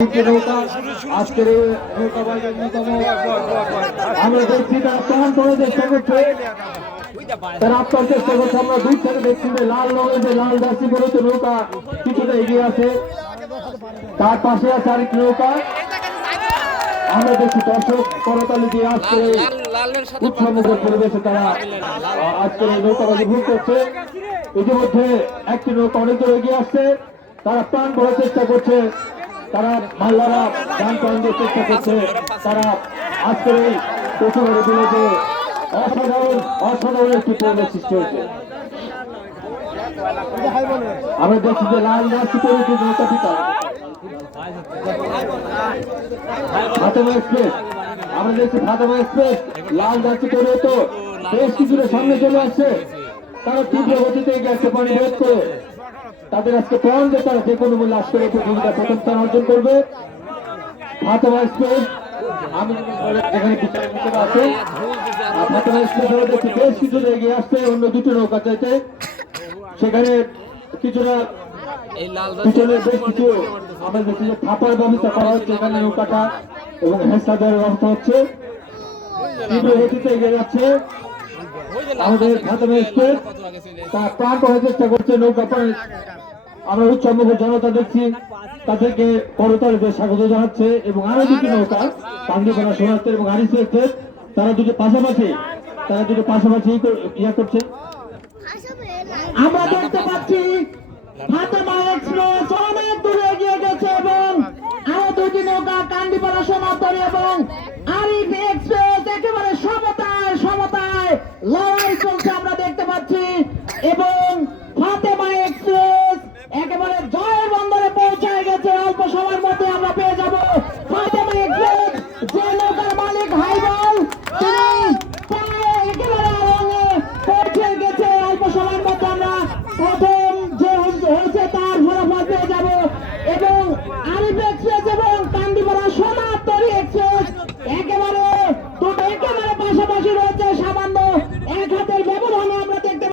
আজকের আমরা দেখছি তারা প্ল্যান করে চেষ্টা করছে, তারা আপনার চেষ্টা করছে। আমরা দূর থেকে দেখছি যে লাল রঙের যে লাল জার্সি পরে নৌকা কিছুটা এগিয়ে আছে, তার পাশে আছে আরেকটি নৌকা। আমরা দেখছি দর্শক করতালি দিয়ে আজকে উৎসবমুখর পরিবেশে তারা আজকের এই নৌকাবাজি ভুল করছে। ইতিমধ্যে একটি নৌকা অনেক দূর এগিয়ে আসছে, তারা প্ল্যান করার চেষ্টা করছে, তারা মাল্লারা গান করানোর চেষ্টা করছে। তারা আজকের এই প্রচুরের দিনে যে অসাধারণ একটি পরিবেশ সৃষ্টি হয়েছে। আমরা দেখছি যে লাল জার্সি পরে যে নৌকাটিটা ফাতেমা এক্সপ্রেস, আমরা দেখছি ফাতেমা এক্সপ্রেস লাল জার্সি পরে তো বেশ কিছুটা সামনে চলে আসছে। তারা তীব্র গতিতে এগিয়ে আসছে পানি বের করে। তাদের আজকে প্ল্যান যে তারা যে কোনো মূল্যে আজকের এই প্রতিযোগিতা প্রথম স্থান অর্জন করবে। ফাতেমা এক্সপ্রেস আমি এখানে বিচারের মুখে আছে, ফাতেমা এক্সপ্রেস দেখছি বেশ কিছুটা এগিয়ে আসছে অন্য দুটো নৌকা চাইতে। সেখানে কিছুটা পিছনে বেশ কিছু আমরা দেখছি যে থাপার ব্যবস্থা করা হচ্ছে এখানে নৌকাটা, এবং হেঁচড়া দেওয়ার ব্যবস্থা হচ্ছে। তীব্র গতিতে এগিয়ে যাচ্ছে আমাদের ফাতেমা এক্সপ্রেস, তারা প্রাণ করার চেষ্টা করছে নৌকা পানি। আমরা উৎসবমুখর জনতা দেখছি, তাদেরকে করতালিতে স্বাগত জানাচ্ছে। এবং আরো দুটি নৌকা পান্ডিপাড়া সোনার এবং আরিস এক্সপ্রেস, তারা দুটো পাশাপাশি ইয়া করছে। আমরা দেখতে পাচ্ছি ফাতেমা এক্সপ্রেস অনেক দূরে এগিয়ে গেছে, এবং আরো দুটি নৌকা কান্দিপাড়া সোনাতরী এবং আরিফ এক্সপ্রেস একেবারে সমতায় লড়াই চলছে আমরা দেখতে পাচ্ছি। এবং ফাতেমা এক্সপ্রেস একেবারে জয় বন্দরে পৌঁছায় গেছে। অল্প সময়ের মধ্যে আমরা পেয়ে যাব ফাতেমা এক্সপ্রেস, যে নৌকার মালিক হাইবল তিনি একেবারে রঙে পৌঁছে গেছে। অল্প সময়ের মধ্যে আমরা প্রথম যে হয়েছে তার ফলাফল পেয়ে যাব। এবং আরিফ এক্সপ্রেস এবং কান্দিপাড়া সোনাতরী এক্সপ্রেস